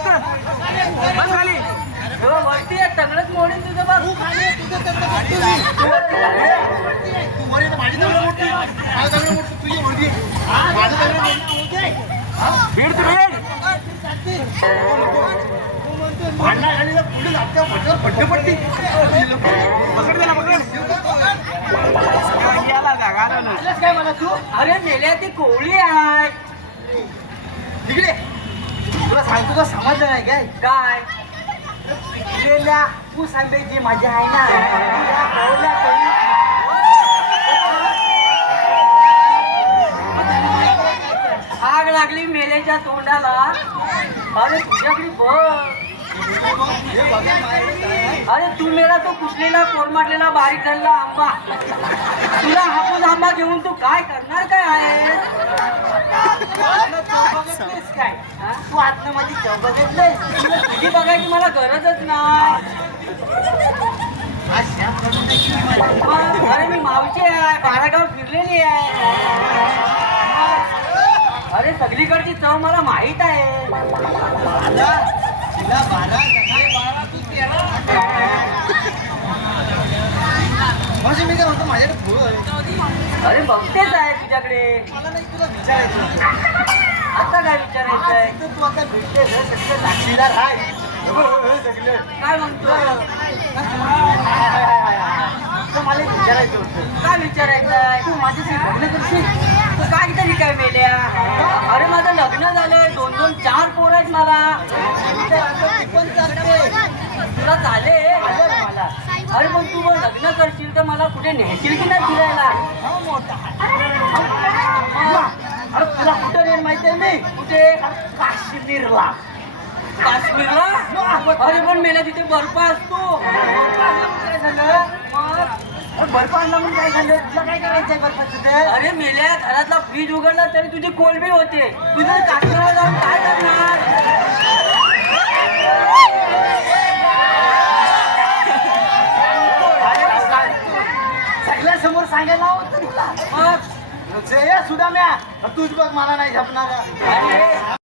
बस खाली. हो, वरती आहे. तंगडच मोडीन तुझं मोठं. भीड तू भीड भांडणा खाली जर पुढे लागतं म्हटलं पट्टे पट्टी पकड त्याला पकड. याला जागा काय मला तू? अरे मेल्या ती कोवळी आहे. इकडे. तुला सांगतो का समजलं नाही काय? काय? पिकलेल्या ऊस आंब्याची मजा आहे ना त्या कवल्या कवली आग लागली मेल्याच्या तोंडाला. अरे तुझ्याकडे बघ. अरे तू मेला तो कुठलेला कोरमाटलेला बारीक झालेला आंबा. तुला आंबा घेऊन तू काय करणार काय आहे? काय? तू आतनं माझी चव बघितलंय तुझी बघायची मला गरजच नाही. मग, अरे मी मावशी आहे बारागाव फिरलेली आहे. अरे सगळीकडची चव मला माहीत आहे बारा तिला बारा काय बारा तू तेरा माझ्याकडे आहे. अरे बघतेच आहे तुझ्याकडे. मला नाही तुला विचारायचं होतं. आता काय विचारायचं आहे? तू आता भेटले सगळे साक्षीदार आहे सगळे. काय म्हणतो? तर मला एक विचारायचं होतं. काय विचारायचं आहे? तू माझ्याशी लग्न करशील? तू काय तरी काय मेल्या? अरे माझं लग्न झालंय दोन दोन चार पोर आहेत मला. पण चालते. तुला चालेल अरे पण तू मग लग्न करशील तर मला कुठे नेशील की नाही फिरायला? अरे तुला कुठे नेल माहिती आहे मी? कुठे? काश्मीरला. काश्मीरला? अरे पण मेला तिथे बर्फ असतो. बर्फ आणला म्हणून काय झालं? तुला काय करायचंय बर्फाचं ते? अरे मेल्या घरातला फ्रीज उघडला तरी तुझी कोलबी होते. तुझं काश्मीरला जाऊन काय करणार? समोर सांगायला होतं तुला मग? सुद्धा म्या तूच बघ मला नाही झपणार